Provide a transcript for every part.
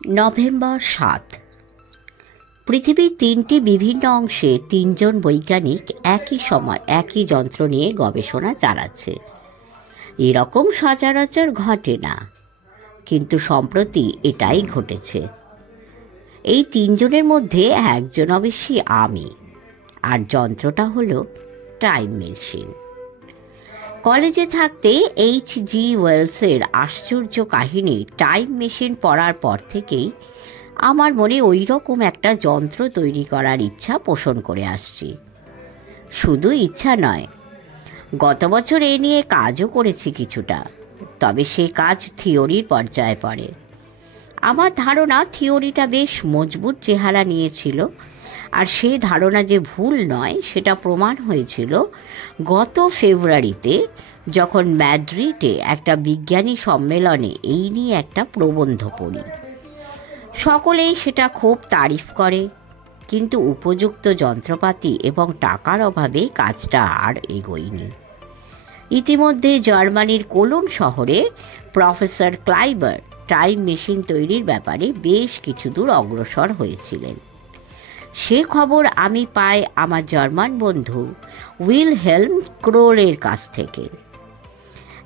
November ৭। পৃথিবীর ৩টি বিভিন্ন অংশে ৩জন বৈজ্ঞানিক একই সময় একই যন্ত্র নিয়ে গবেষণা চালাচ্ছে। এরকম সচরাচর ঘটে না, কিন্তু সম্প্রতি এটাই ঘটেছে। এই ৩জনের মধ্যে একজন অবশ্যই আমি, আর যন্ত্রটা হলো টাইম মেশিন। কলেজে থাকতে H.G. ওয়েলসের আশ্চর্য কাহিনী টাইম মেশিন পড়ার পর থেকেই আমার মনে ওই রকম একটা যন্ত্র তৈরি করার ইচ্ছা পোষণ করে আসছি। শুধু ইচ্ছা নয়, গত বছর এ নিয়ে কাজও করেছি কিছুটা, তবে সে কাজ থিওরির পর্যায়ে পড়ে। আমার ধারণা থিওরিটা বেশ মজবুত চেহারা নিয়েছিল, আর সেই ধারণা যে ভুল নয় সেটা প্রমাণ হয়েছিল গত ফেব্রুয়ারিতে, যখন ম্যাড্রিডে একটা বিজ্ঞানী সম্মেলনে এই নিয়ে একটা প্রবন্ধ পড়ি। সকলেই সেটা খুব তারিফ করে, কিন্তু উপযুক্ত যন্ত্রপাতি এবং টাকার অভাবে কাজটা আর এগোয়নি। ইতিমধ্যে জার্মানির কোলন শহরে প্রফেসর ক্লাইবার টাইম মেশিন তৈরির ব্যাপারে বেশ কিছু দূর অগ্রসর হয়েছিলেন। সে খবর আমি পাই আমার জার্মান বন্ধু উইলহেলম ক্রোলের কাছ থেকে।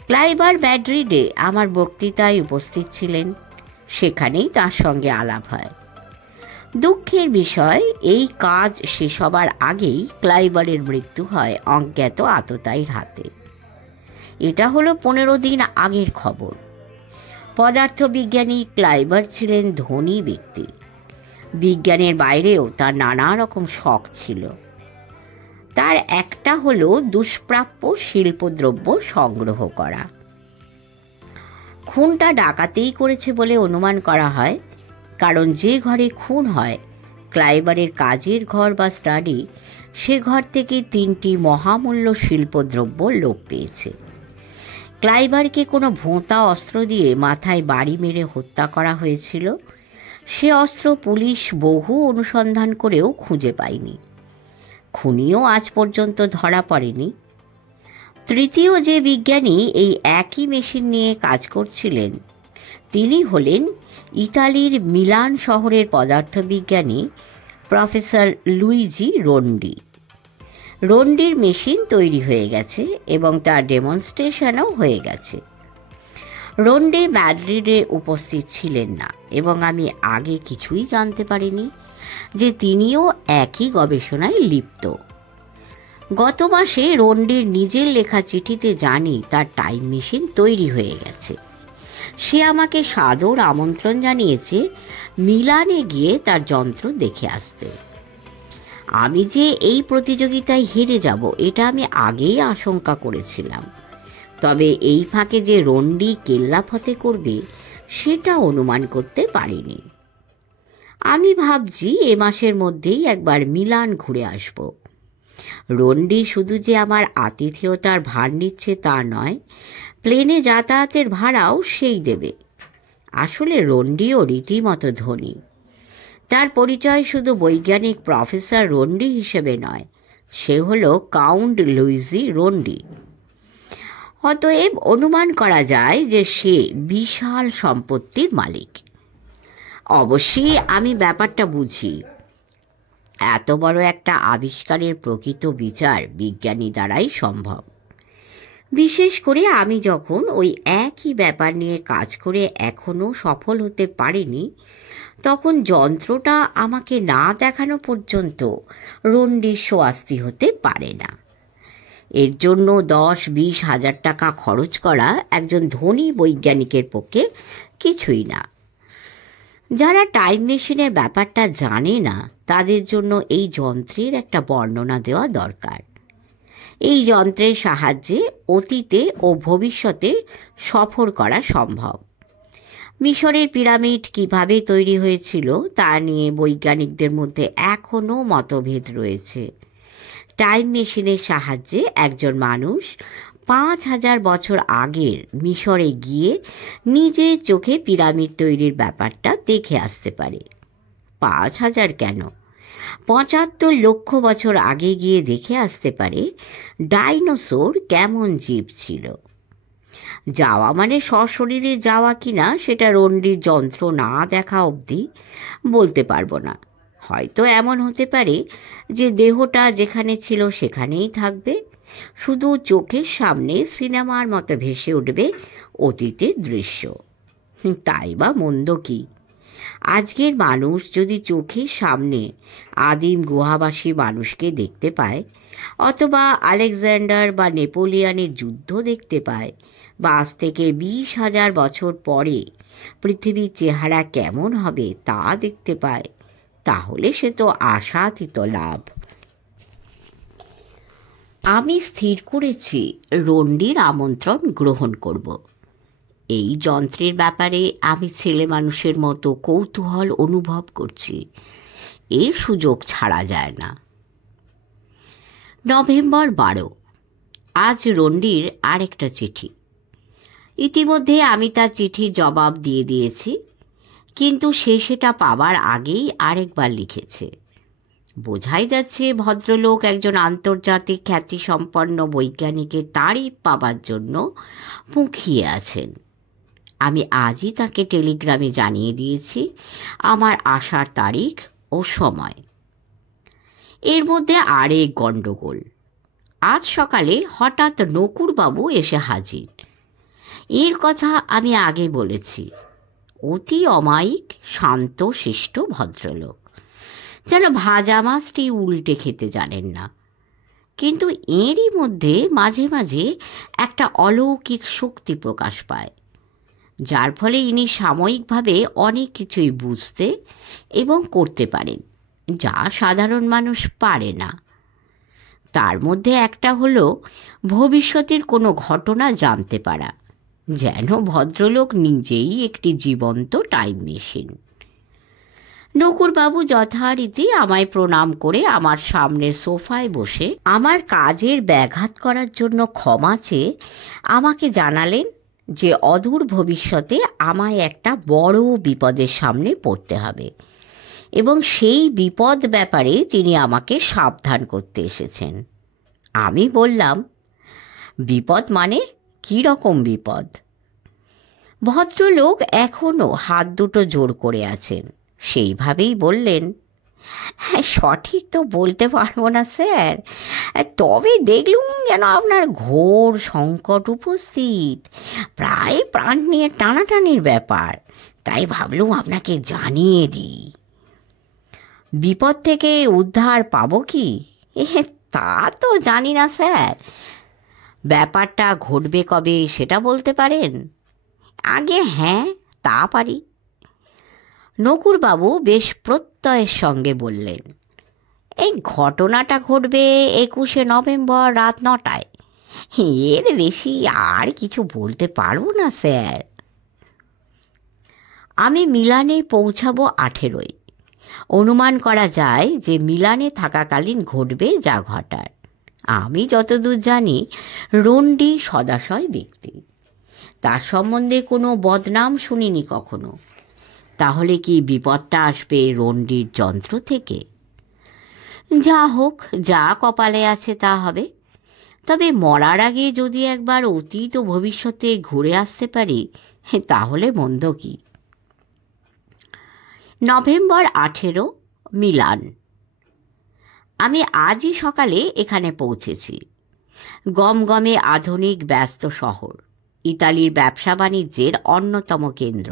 ক্লাইবার ম্যাড্রিডে আমার বক্তৃতায় উপস্থিত ছিলেন, সেখানেই তার সঙ্গে আলাপ হয়। দুঃখের বিষয়, এই কাজ শেষ হবার আগেই ক্লাইবারের মৃত্যু হয় অজ্ঞাত আততায়ীর হাতে। এটা হলো 15 দিন আগের খবর। পদার্থবিজ্ঞানী ক্লাইবার ছিলেন ধনী ব্যক্তি। বিজ্ঞানের বাইরেও তার নানা রকম শখ ছিল। তার একটা হলো দুষ্প্রাপ্য শিল্পদ্রব্য সংগ্রহ করা। খুনটা ডাকাতেই করেছে বলে অনুমান করা হয়, কারণ যে ঘরে খুন হয়, ক্লাইবারের কাজের ঘর বা স্টাডি, সে ঘর থেকে 3টি মহামূল্য শিল্পদ্রব্য লোপ পেয়েছে। ক্লাইবারকে কোনো ভোঁতা অস্ত্র দিয়ে মাথায় বাড়ি মেরে হত্যা করা হয়েছিল। সে অস্ত্র পুলিশ বহু অনুসন্ধান করেও খুঁজে পায়নি। খুনিও আজ পর্যন্ত ধরা পড়েনি। তৃতীয় যে বিজ্ঞানী এই একই মেশিন নিয়ে কাজ করছিলেন, তিনি হলেন ইতালির মিলান শহরের পদার্থবিজ্ঞানী প্রফেসর লুইজি রন্ডি। রন্ডির মেশিন তৈরি হয়ে গেছে এবং তার ডেমনস্ট্রেশনও হয়ে গেছে। রন্ডি ম্যাড্রিডে উপস্থিত ছিলেন না, এবং আমি আগে কিছুই জানতে পারিনি যে তিনিও একই গবেষণায় লিপ্ত। গত মাসে রন্ডির নিজের লেখা চিঠিতে জানি তার টাইম মেশিন তৈরি হয়ে গেছে। সে আমাকে সাদর আমন্ত্রণ জানিয়েছে মিলানে গিয়ে তার যন্ত্র দেখে আসতে। আমি যে এই প্রতিযোগিতায় হেরে যাব এটা আমি আগেই আশঙ্কা করেছিলাম, তবে এই ফাঁকে যে রন্ডি কেল্লাফতে করবে সেটা অনুমান করতে পারিনি। আমি ভাবছি এ মাসের মধ্যেই একবার মিলান ঘুরে আসব। রন্ডি শুধু যে আমার আতিথেয়তার ভার নিচ্ছে তা নয়, প্লেনে যাতায়াতের ভাড়াও সেই দেবে। আসলে রন্ডিও রীতিমতো ধনী। তার পরিচয় শুধু বৈজ্ঞানিক প্রফেসর রন্ডি হিসেবে নয়, সে হলো কাউন্ট লুইজি রন্ডি। অতএব অনুমান করা যায় যে সে বিশাল সম্পত্তির মালিক। অবশ্যই আমি ব্যাপারটা বুঝি। এত বড় একটা আবিষ্কারের প্রকৃত বিচার বিজ্ঞানী দ্বারাই সম্ভব। বিশেষ করে আমি যখন ওই একই ব্যাপার নিয়ে কাজ করে এখনও সফল হতে পারিনি, তখন যন্ত্রটা আমাকে না দেখানো পর্যন্ত রন্ডির সোয়াস্তি হতে পারে না। এর জন্য 10-20 হাজার টাকা খরচ করা একজন ধনী বৈজ্ঞানিকের পক্ষে কিছুই না। যারা টাইম মেশিনের ব্যাপারটা জানে না, তাদের জন্য এই যন্ত্রের একটা বর্ণনা দেওয়া দরকার। এই যন্ত্রের সাহায্যে অতীতে ও ভবিষ্যতে সফর করা সম্ভব। মিশরের পিরামিড কিভাবে তৈরি হয়েছিল তা নিয়ে বৈজ্ঞানিকদের মধ্যে এখনও মতভেদ রয়েছে। টাইম মেশিনের সাহায্যে একজন মানুষ 5000 বছর আগের মিশরে গিয়ে নিজের চোখে পিরামিড তৈরির ব্যাপারটা দেখে আসতে পারে। 5000 কেন, 75 লক্ষ বছর আগে গিয়ে দেখে আসতে পারে ডাইনোসর কেমন জীব ছিল। যাওয়া মানে সশরীরে যাওয়া কিনা সেটা রন্ডির যন্ত্র না দেখা অবধি বলতে পারবো না। হয়তো এমন হতে পারে যে দেহটা যেখানে ছিল সেখানেই থাকবে, শুধু চোখের সামনে সিনেমার মতো ভেসে উঠবে অতীতের দৃশ্য। তাই বা মন্দ কি? আজকের মানুষ যদি চোখের সামনে আদিম গুহাবাসী মানুষকে দেখতে পায়, অথবা আলেকজান্ডার বা নেপোলিয়নের যুদ্ধ দেখতে পায়, বা আজ থেকে 20,000 বছর পরে পৃথিবীর চেহারা কেমন হবে তা দেখতে পায়, তাহলে সে তো আশাতীত লাভ। আমি স্থির করেছি রন্ডির আমন্ত্রণ গ্রহণ করব। এই যন্ত্রের ব্যাপারে আমি ছেলে মানুষের মতো কৌতূহল অনুভব করছি, এর সুযোগ ছাড়া যায় না। নভেম্বর 12। আজ রন্ডির আরেকটা চিঠি। ইতিমধ্যে আমি তার চিঠির জবাব দিয়ে দিয়েছি, কিন্তু সে সেটা পাবার আগেই আরেকবার লিখেছে। বোঝাই যাচ্ছে ভদ্রলোক একজন আন্তর্জাতিক খ্যাতিসম্পন্ন বৈজ্ঞানিকের তারিফ পাবার জন্য মুখিয়ে আছেন। আমি আজই তাকে টেলিগ্রামে জানিয়ে দিয়েছি আমার আসার তারিখ ও সময়। এর মধ্যে আরেক গণ্ডগোল। আজ সকালে হঠাৎ নকুরবাবু এসে হাজির। এর কথা আমি আগে বলেছি। অতি অমায়িক, শান্ত শিষ্ট ভদ্রলোক, যেন ভাজা মাছটি উল্টে খেতে জানেন না। কিন্তু এরই মধ্যে মাঝে মাঝে একটা অলৌকিক শক্তি প্রকাশ পায়, যার ফলে ইনি সাময়িকভাবে অনেক কিছুই বুঝতে এবং করতে পারেন, যা সাধারণ মানুষ পারে না। তার মধ্যে একটা হলো ভবিষ্যতের কোনো ঘটনা জানতে পারা, যেন ভদ্রলোক নিজেই একটি জীবন্ত টাইম মেশিন। নকুরবাবু যথারীতি আমায় প্রণাম করে আমার সামনের সোফায় বসে আমার কাজের ব্যাঘাত করার জন্য ক্ষমা চেয়ে আমাকে জানালেন যে অদূর ভবিষ্যতে আমায় একটা বড় বিপদের সামনে পড়তে হবে, এবং সেই বিপদ ব্যাপারে তিনি আমাকে সাবধান করতে এসেছেন। আমি বললাম, বিপদ মানে কী রকম বিপদ? ভদ্রলোক এখনও হাত দুটো জোর করে আছেন, সেইভাবেই বললেন, সঠিক তো বলতে পারবো না স্যার, তবে দেখলুম যেন আপনার ঘোর সংকট উপস্থিত, প্রায় প্রাণ নিয়ে টানাটানির ব্যাপার, তাই ভাবলুম আপনাকে জানিয়ে দিই। বিপদ থেকে উদ্ধার পাবো কি? তা তো জানি না স্যার। ব্যাপারটা ঘটবে কবে সেটা বলতে পারেন? আগে হ্যাঁ, তা পারি। নকুরবাবু বেশ প্রত্যয়ের সঙ্গে বললেন, এই ঘটনাটা ঘটবে 21শে নভেম্বর রাত 9টায়। এর বেশি আর কিছু বলতে পারবো না স্যার। আমি মিলানে পৌঁছাবো 18ই। অনুমান করা যায় যে মিলানে থাকাকালীন ঘটবে যা ঘটার। আমি যতদূর জানি রন্ডি সদাশয় ব্যক্তি, তার সম্বন্ধে কোনো বদনাম শুনিনি কখনো। তাহলে কি বিপদটা আসবে রন্ডির যন্ত্র থেকে? যা হোক, যা কপালে আছে তা হবে। তবে মরার আগে যদি একবার অতীত ও ভবিষ্যতে ঘুরে আসতে পারি, তাহলে মন্দ কি? November 18, Milan. আমি আজই সকালে এখানে পৌঁছেছি। গমগমে আধুনিক ব্যস্ত শহর, ইতালির ব্যবসা বাণিজ্যের অন্যতম কেন্দ্র।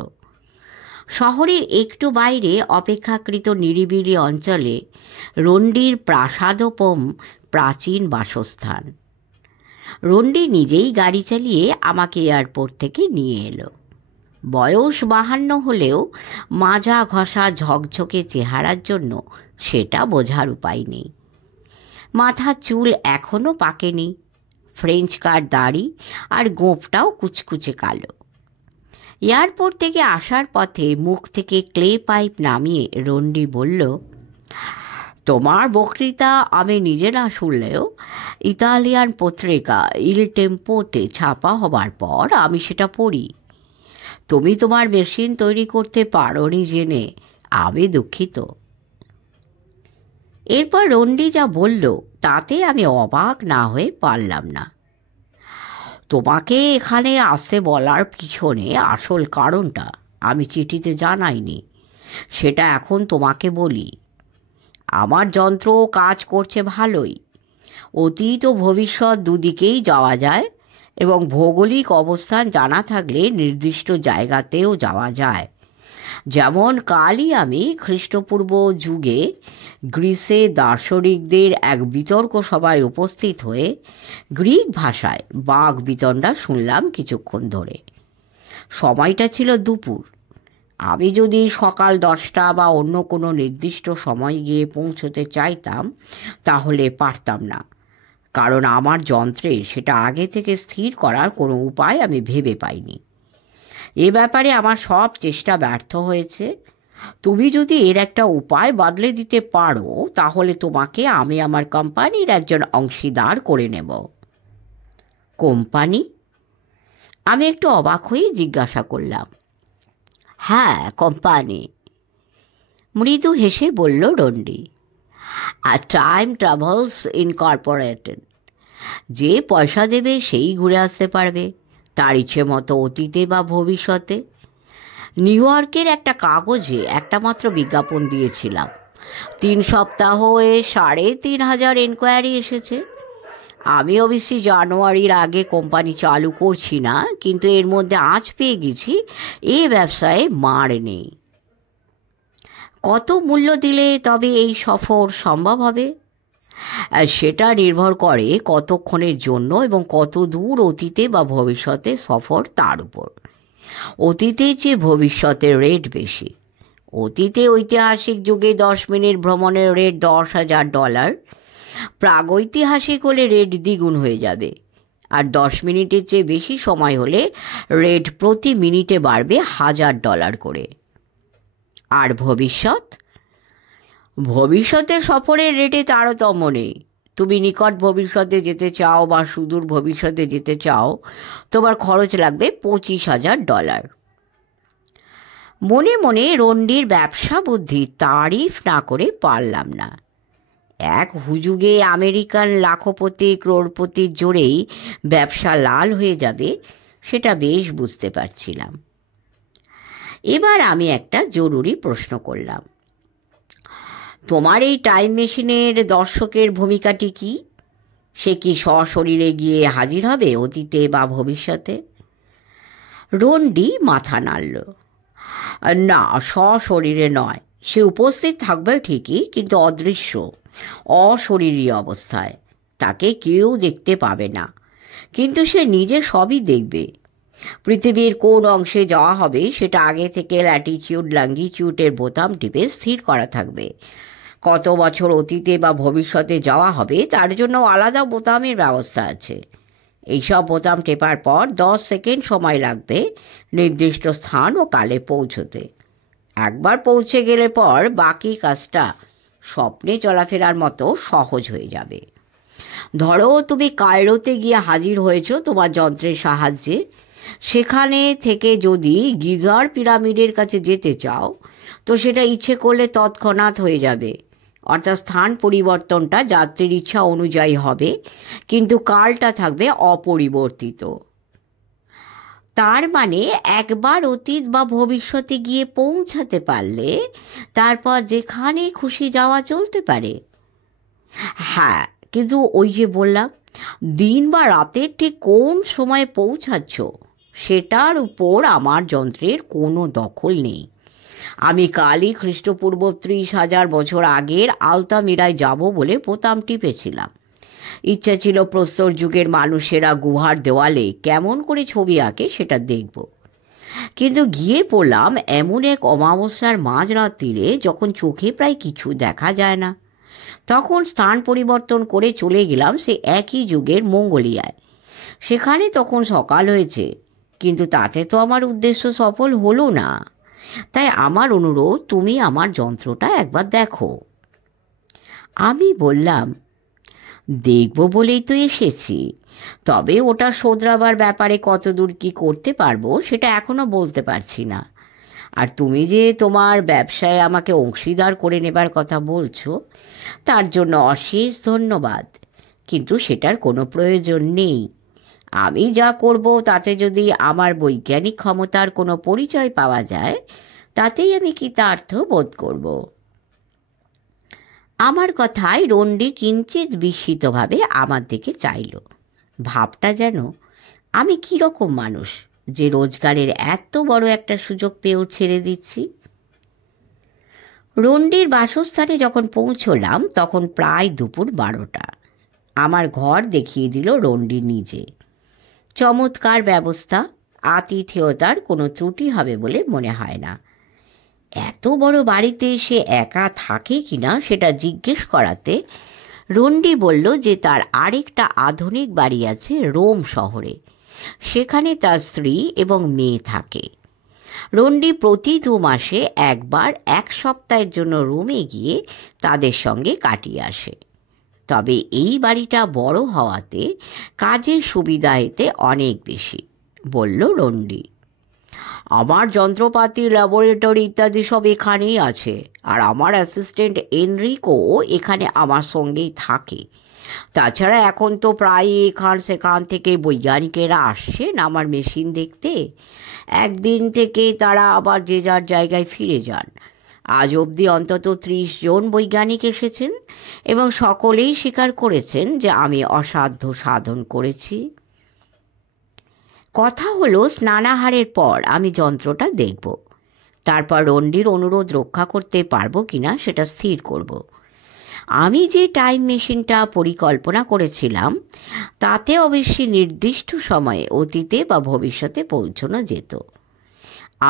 শহরের একটু বাইরে অপেক্ষাকৃত নিরিবিলি অঞ্চলে রন্ডির প্রাসাদোপম প্রাচীন বাসস্থান। রন্ডি নিজেই গাড়ি চালিয়ে আমাকে এয়ারপোর্ট থেকে নিয়ে এলো। বয়স 52 হলেও মাজা ঘষা ঝকঝকে চেহারার জন্য সেটা বোঝার উপায় নেই। মাথার চুল এখনও পাকেনি, ফ্রেঞ্চ কাট দাড়ি আর গোঁফটাও কুচকুচে কালো। এয়ারপোর্ট থেকে আসার পথে মুখ থেকে ক্লে পাইপ নামিয়ে রন্ডি বলল, তোমার বক্তৃতা আমি নিজে না শুনলেও ইতালিয়ান পত্রিকা ইল টেম্পোতে ছাপা হবার পর আমি সেটা পড়ি। তুমি তোমার মেশিন তৈরি করতে পারোনি জেনে আমি দুঃখিত। এরপর রন্ডি যা বলল তাতে আমি অবাক না হয়ে পারলাম না। তোমাকে এখানে আসতে বলার পিছনে আসল কারণটা আমি চিঠিতে জানাইনি, সেটা এখন তোমাকে বলি। আমার যন্ত্র কাজ করছে ভালোই। অতীত ও ভবিষ্যৎ দুদিকেই যাওয়া যায় এবং ভৌগোলিক অবস্থান জানা থাকলে নির্দিষ্ট জায়গাতেও যাওয়া যায়। যেমন কালই আমি খ্রিস্টপূর্ব যুগে গ্রিসে দার্শনিকদের এক বিতর্ক সভায় উপস্থিত হয়ে গ্রিক ভাষায় বাক বিতণ্ডা শুনলাম কিছুক্ষণ ধরে। সময়টা ছিল দুপুর। আমি যদি সকাল 10টা বা অন্য কোনো নির্দিষ্ট সময় গিয়ে পৌঁছতে চাইতাম তাহলে পারতাম না, কারণ আমার যন্ত্রে সেটা আগে থেকে স্থির করার কোনো উপায় আমি ভেবে পাইনি। এ ব্যাপারে আমার সব চেষ্টা ব্যর্থ হয়েছে। তুমি যদি এর একটা উপায় বদলে দিতে পারো তাহলে তোমাকে আমি আমার কোম্পানির একজন অংশীদার করে নেব। কোম্পানি? আমি একটু অবাক হয়ে জিজ্ঞাসা করলাম। হ্যাঁ, কোম্পানি, মৃদু হেসে বলল রন্ডি। আর টাইম ট্রাভেলস ইনকর্পোরেটেড। যে পয়সা দেবে সেই ঘুরে আসতে পারবে তার ইচ্ছে মতো অতীতে বা ভবিষ্যতে। নিউ ইয়র্কের একটা কাগজে একটা মাত্র বিজ্ঞাপন দিয়েছিলাম। 3 সপ্তাহ হয়ে 3,500 এনকোয়ারি এসেছে। আমি অবশ্যই জানুয়ারির আগে কোম্পানি চালু করছি না, কিন্তু এর মধ্যে আঁচ পেয়ে গেছি এই ব্যবসায় মার নেই। কত মূল্য দিলে তবে এই সফর সম্ভব হবে? সেটা নির্ভর করে কতক্ষণের জন্য এবং কত দূর অতীতে বা ভবিষ্যতে সফর তার উপর। অতীতে চেয়ে ভবিষ্যতের রেট বেশি। অতীতে ঐতিহাসিক যুগে 10 মিনিট ভ্রমণের রেট $10,000। প্রাগৈতিহাসিক হলে রেট দ্বিগুণ হয়ে যাবে, আর 10 মিনিটের চেয়ে বেশি সময় হলে রেট প্রতি মিনিটে বাড়বে $1,000 করে। আর ভবিষ্যতের সফরের রেটে তারতম্য নেই। তুমি নিকট ভবিষ্যতে যেতে চাও বা সুদূর ভবিষ্যতে যেতে চাও, তোমার খরচ লাগবে $25,000। মনে মনে রন্ডির ব্যবসা বুদ্ধি তারিফ না করে পারলাম না। এক হুজুগে আমেরিকান লাখপতি ক্রোড়পতির জোরেই ব্যবসা লাল হয়ে যাবে সেটা বেশ বুঝতে পারছিলাম। এবার আমি একটা জরুরি প্রশ্ন করলাম। তোমার এই টাইম মেশিনের দর্শকের ভূমিকাটি কি? সে কি সশরীরে গিয়ে হাজির হবে অতীতে বা ভবিষ্যতে? রন্ডি মাথা নাড়ল। না, সশরীরে নয়। সে উপস্থিত থাকবে ঠিকই, কিন্তু অদৃশ্য, অশরীরী অবস্থায়। তাকে কেউ দেখতে পাবে না, কিন্তু সে নিজে সবই দেখবে। পৃথিবীর কোন অংশে যাওয়া হবে সেটা আগে থেকে ল্যাটিটিউড লঙ্গিটিউডের বোতাম টিপে স্থির করা থাকবে। কত বছর অতীতে বা ভবিষ্যতে যাওয়া হবে তার জন্য আলাদা বোতামের ব্যবস্থা আছে। এইসব বোতাম টেপার পর 10 সেকেন্ড সময় লাগবে নির্দিষ্ট স্থান ও কালে পৌঁছতে। একবার পৌঁছে গেলে পর বাকি কাজটা স্বপ্নে চলাফেরার মতো সহজ হয়ে যাবে। ধরো তুমি কায়রোতে গিয়ে হাজির হয়েছো তোমার যন্ত্রের সাহায্যে। সেখানে থেকে যদি গিজার পিরামিডের কাছে যেতে চাও তো সেটা ইচ্ছে করলে তৎক্ষণাৎ হয়ে যাবে। অর্থাৎ স্থান পরিবর্তনটা যাত্রীর ইচ্ছা অনুযায়ী হবে, কিন্তু কালটা থাকবে অপরিবর্তিত। তার মানে একবার অতীত বা ভবিষ্যতে গিয়ে পৌঁছাতে পারলে তারপর যেখানে খুশি যাওয়া চলতে পারে। হ্যাঁ, কিন্তু ওই যে বললাম, দিন বা রাতের ঠিক কোন সময়ে পৌঁছাচ্ছ সেটার উপর আমার যন্ত্রের কোনো দখল নেই। আমি কালই খ্রিস্টপূর্ব 30,000 বছর আগের আলতামিরায় যাব বলে বোতাম টিপেছিলাম। ইচ্ছা ছিল প্রস্তর যুগের মানুষেরা গুহার দেওয়ালে কেমন করে ছবি আঁকে সেটা দেখব। কিন্তু গিয়ে পড়লাম এমন এক অমাবস্যার মাঝরাত্রিরে যখন চোখে প্রায় কিছু দেখা যায় না। তখন স্থান পরিবর্তন করে চলে গেলাম সে একই যুগের মঙ্গোলিয়ায়। সেখানে তখন সকাল হয়েছে, কিন্তু তাতে তো আমার উদ্দেশ্য সফল হলো না। তাই আমার অনুরোধ, তুমি আমার যন্ত্রটা একবার দেখো। আমি বললাম, দেখব বলেই তো এসেছি, তবে ওটা শোধরাবার ব্যাপারে কতদূর কি করতে পারবো সেটা এখনো বলতে পারছি না। আর তুমি যে তোমার ব্যবসায় আমাকে অংশীদার করে নেবার কথা বলছো তার জন্য অশেষ ধন্যবাদ, কিন্তু সেটার কোনো প্রয়োজন নেই। আমি যা করব তাতে যদি আমার বৈজ্ঞানিক ক্ষমতার কোনো পরিচয় পাওয়া যায়, তাতেই আমি কৃতার্থ বোধ করব। আমার কথায় রন্ডি কিঞ্চিত বিস্মিতভাবে আমার দিকে চাইল। ভাবটা যেন আমি কীরকম মানুষ যে রোজগারের এত বড় একটা সুযোগ পেয়েও ছেড়ে দিচ্ছি। রন্ডির বাসস্থানে যখন পৌঁছলাম তখন প্রায় দুপুর 12টা। আমার ঘর দেখিয়ে দিল রন্ডি নিজে। চমৎকার ব্যবস্থা, আতিথেয়তার কোনো ত্রুটি হবে বলে মনে হয় না। এত বড় বাড়িতে সে একা থাকে কিনা সেটা জিজ্ঞেস করাতে রন্ডি বলল যে তার আরেকটা আধুনিক বাড়ি আছে রোম শহরে, সেখানে তার স্ত্রী এবং মেয়ে থাকে। রন্ডি প্রতি 2 মাসে একবার 1 সপ্তাহের জন্য রোমে গিয়ে তাদের সঙ্গে কাটিয়ে আসে। তবে এই বাড়িটা বড় হওয়াতে কাজের সুবিধা এতে অনেক বেশি, বলল রন্ডি। আমার যন্ত্রপাতি, ল্যাবরেটরি ইত্যাদি সব এখানেই আছে, আর আমার অ্যাসিস্ট্যান্ট এনরিকো এখানে আমার সঙ্গেই থাকে। তাছাড়া এখন তো প্রায় সেখান থেকে বৈজ্ঞানিকেরা আসছেন আমার মেশিন দেখতে। একদিন থেকে তারা আবার যে যার জায়গায় ফিরে যান। আজ অবধি অন্তত 30 জন বৈজ্ঞানিক এসেছেন এবং সকলেই স্বীকার করেছেন যে আমি অসাধ্য সাধন করেছি। কথা হলো স্নানাহারের পর আমি যন্ত্রটা দেখব, তারপর রন্ডির অনুরোধ রক্ষা করতে পারবো কিনা সেটা স্থির করব। আমি যে টাইম মেশিনটা পরিকল্পনা করেছিলাম তাতে অবশ্যই নির্দিষ্ট সময়ে অতীতে বা ভবিষ্যতে পৌঁছানো যেত।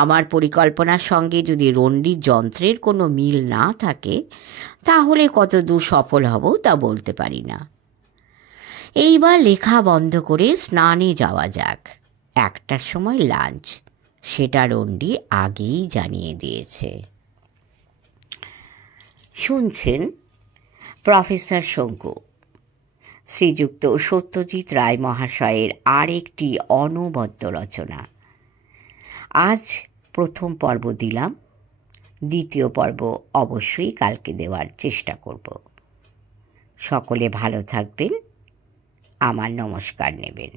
আমার পরিকল্পনার সঙ্গে যদি রন্ডির যন্ত্রের কোনো মিল না থাকে তাহলে কতদূর সফল হব তা বলতে পারি না। এইবার লেখা বন্ধ করে স্নানে যাওয়া যাক। 1টার সময় লাঞ্চ, সেটা রন্ডি আগেই জানিয়ে দিয়েছে। শুনছেন প্রফেসর শঙ্কু, শ্রীযুক্ত সত্যজিৎ রায় মহাশয়ের আরেকটি অনবদ্য রচনা। আজ প্রথম পর্ব দিলাম, দ্বিতীয় পর্ব অবশ্যই কালকে দেওয়ার চেষ্টা করব। সকলে ভালো থাকবেন, আমার নমস্কার নেবেন।